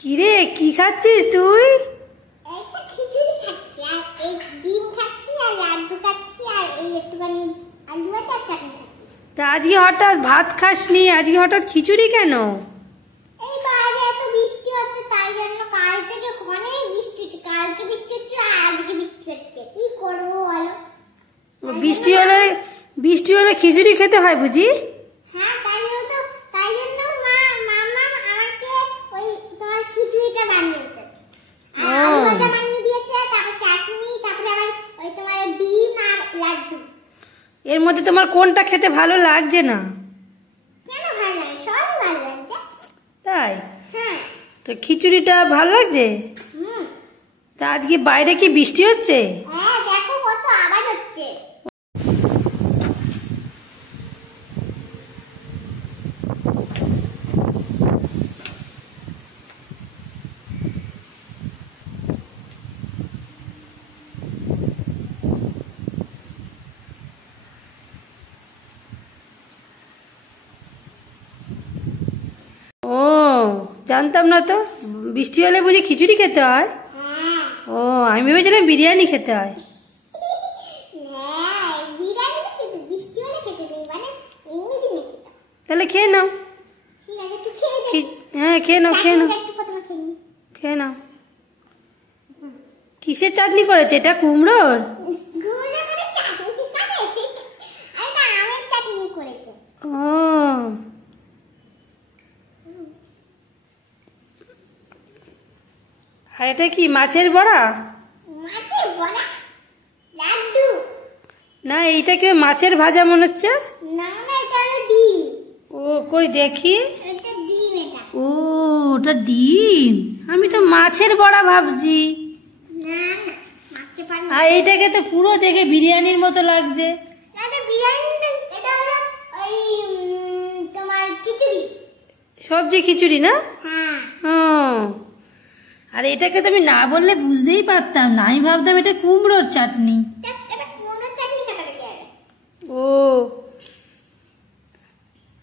কিরে কি খাচ্ছিস তুই? একটা খিচুড়ি খাচ্ছি আর এই ডিম খাচ্ছি আর লাড্ডু খাচ্ছি আর এই একটুখানি আলু ভাজা আর চাটনি খাচ্ছি। তা আজকে হঠাৎ ভাত খাসনি, আজকে হঠাৎ খিচুড়ি কেন? এই বাইরে এত বৃষ্টি হচ্ছে তাই জন্য, কাল থেকে অনেক বৃষ্টি হচ্ছে, কালকে বৃষ্টি হচ্ছে আর আজকে বৃষ্টি হচ্ছে, কি করবো বলো? বৃষ্টি হলে খিচুড়ি খেতে হয় বুঝি? হ্যাঁ তাই জন্য মামা আমাকে ওই তোমার খিচুড়িটা বানিয়ে দিতে আর আলু ভাজা বানিয়ে দিয়েছে, তারপর চাটনি, তারপরে আবার ওই তোমার ডিম আর লাড্ডু। এর মধ্যে তোমার কোনটা খেতে ভালো লাগছে না? কেন ভালো লাগে? সব ভালো লাগছে। তাই? হ্যাঁ। তো খিচুড়িটা ভালো লাগছে? তা আজকে বাইরে কি বৃষ্টি হচ্ছে? হ্যাঁ দেখো কত আওয়াজ হচ্ছে। ও জানতাম না তো, বৃষ্টি হলে বুঝি খিচুড়ি খেতে হয়? হ্যাঁ। ও আমি ভেবেছিলাম বিরিয়ানি খেতে হয়। হ্যাঁ বিরিয়ানি খেতে বৃষ্টি হলে খেতে নেই, মানে এমনি দিনে খেতে। তাহলে খেয়ে নাও। ঠিক আছে একটু খেয়ে নে। হ্যাঁ খেয়ে নাও খেয়ে নাও একটু প্রথমে খেয়ে নি। খেয়ে নাও। কিসের চাটনি করেছে এটা? কুমড়োর? গুলো করে চাটনি করে আর না আমের চাটনি করেছে। ও আর এটা কি মাছের বড়া? মাছের বড়া, লাড্ডু। না এইটা কি মাছের ভাজা মনে হচ্ছে। না না এটা হলো ডিম। ও কই দেখি। এটা ডিম এটা। ও ওটা ডিম, আমি তো মাছের বড়া ভাবছি। না না মাছের বড়া। আর এইটাকে তো পুরো দেখে বিরিয়ানির মতো লাগছে। না এটা বিরিয়ানি না, এটা হলো ওই তোমার খিচুড়ি। সবজি খিচুড়ি না? হ্যাঁ। ও আর এটাকে তো আমি না বললে বুঝতেই পারতাম না, আমি ভাবতাম এটা কুমড়োর চাটনি। এটা কুমড়োর চাটনি খেতে গেছে। ও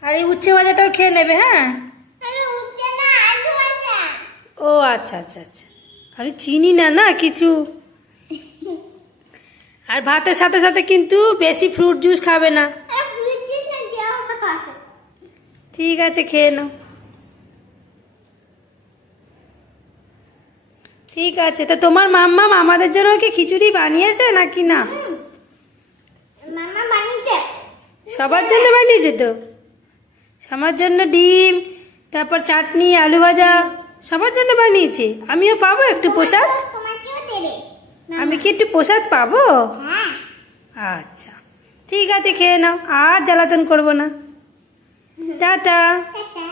আর এই উচ্ছে ভাজাটাও খেয়ে নেবে। হ্যাঁ আরে উঠছে না, আলু ভাজা। ও আচ্ছা আচ্ছা আচ্ছা, আমি চিনি না না কিছু। আর ভাতের সাথে সাথে কিন্তু বেশি ফ্রুট জুস খাবে না। আর বুঝছিস না যাও। ঠিক আছে খেয়ে নাও। ঠিক আছে, তা তোমার মাম্মাম আমাদের জন্য কি খিচুড়ি বানিয়েছে নাকি না? মামা বানিয়েছে। সবার জন্য বানিয়েছে তো, সবার জন্য ডিম, তারপর চাটনি, আলু ভাজা, সবার জন্য বানিয়েছে। আমিও পাবো একটু প্রসাদ? তোমাকেও দেবে। আমি কি একটু প্রসাদ পাবো? হ্যাঁ। আচ্ছা ঠিক আছে খেয়ে নাও, আর জ্বালাতন করবো না। টাটা। টাটা।